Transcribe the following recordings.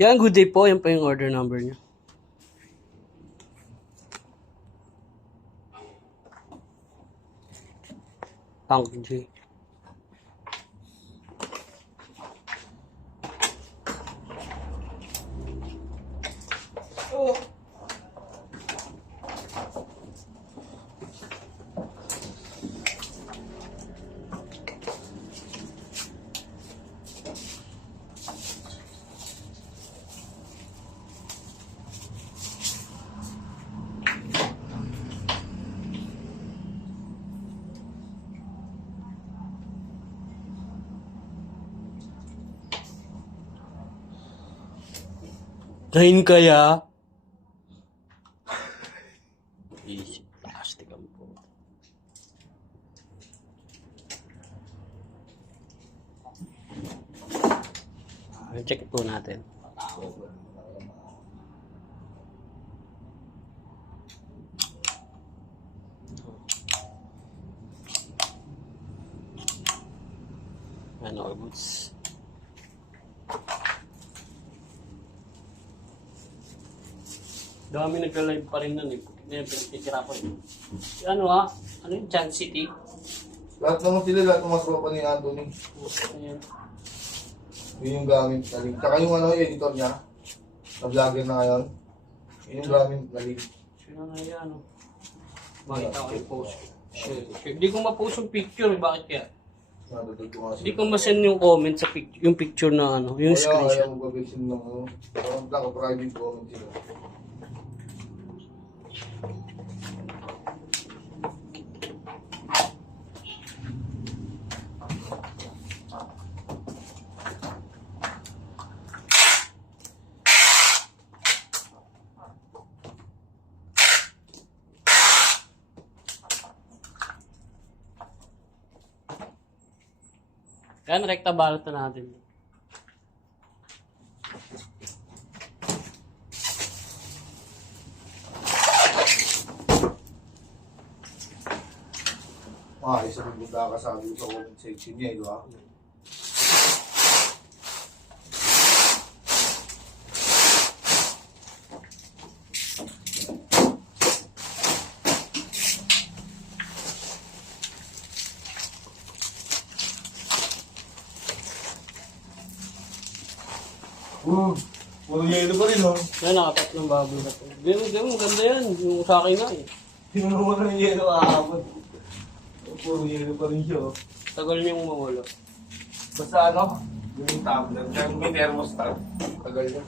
Yan, good day po. Yan po yung order number niyo. Tank J. Oh. Kain kaya? Isip, plastic ang po. Check po natin. Ano, boots. Dami nagka-live pa rin nun eh. Ngayon, pinitira ko eh. Ano ha? Ano yung Chan City? Lahat naman sila, lahat ng mga tropa ni Anthony. Ayan. Yun yung gamit na link. Tsaka yung ano, yung editor niya, na vlogger na ngayon. Yun yung gamit na link. Sino na yan? Ano? Makita ko yung post. Hindi ko ma-post yung picture eh. Bakit kaya? Nadadal ko nga Hindi ko ma-send yung comment sa yung picture na ano, yung screenshot. Kaya mag-vision ng ano. Parang lang o private comment sila. Yan, rekta balot na natin. Isa rin bunda ka sa comment section niya, di ba? Puro yelo pa rin, oh. Yan, nakatatlong baboy na po. Ganun, ganda yan. Yung sa akin na eh. Sino naman ng yelo aabot? Puro yelo pa rin siya, oh. Tagal niyong mawala. Basta ano, yung tablet, kaya may thermostat. Tagal niya.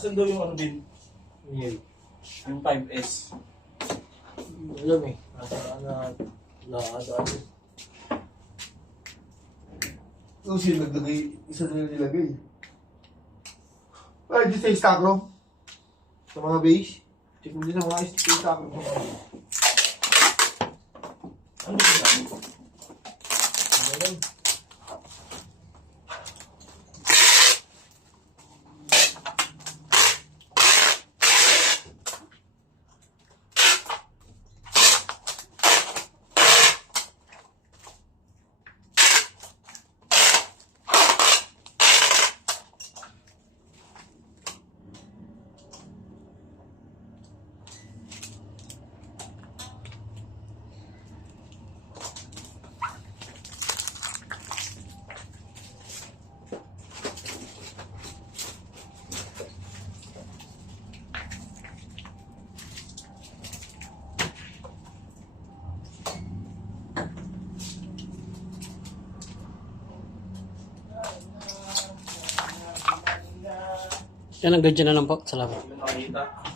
Asan daw yung ano din? Yung 5S. Alam eh. Nakadaan. Ito siya naglagay, isa na nilagay. Ay, dito sa stock room. Sa mga base. Check mo din sa mga stock room. Ano ba? Ano ba? Yan ang ganyan na lang po. Salamat. Nakita.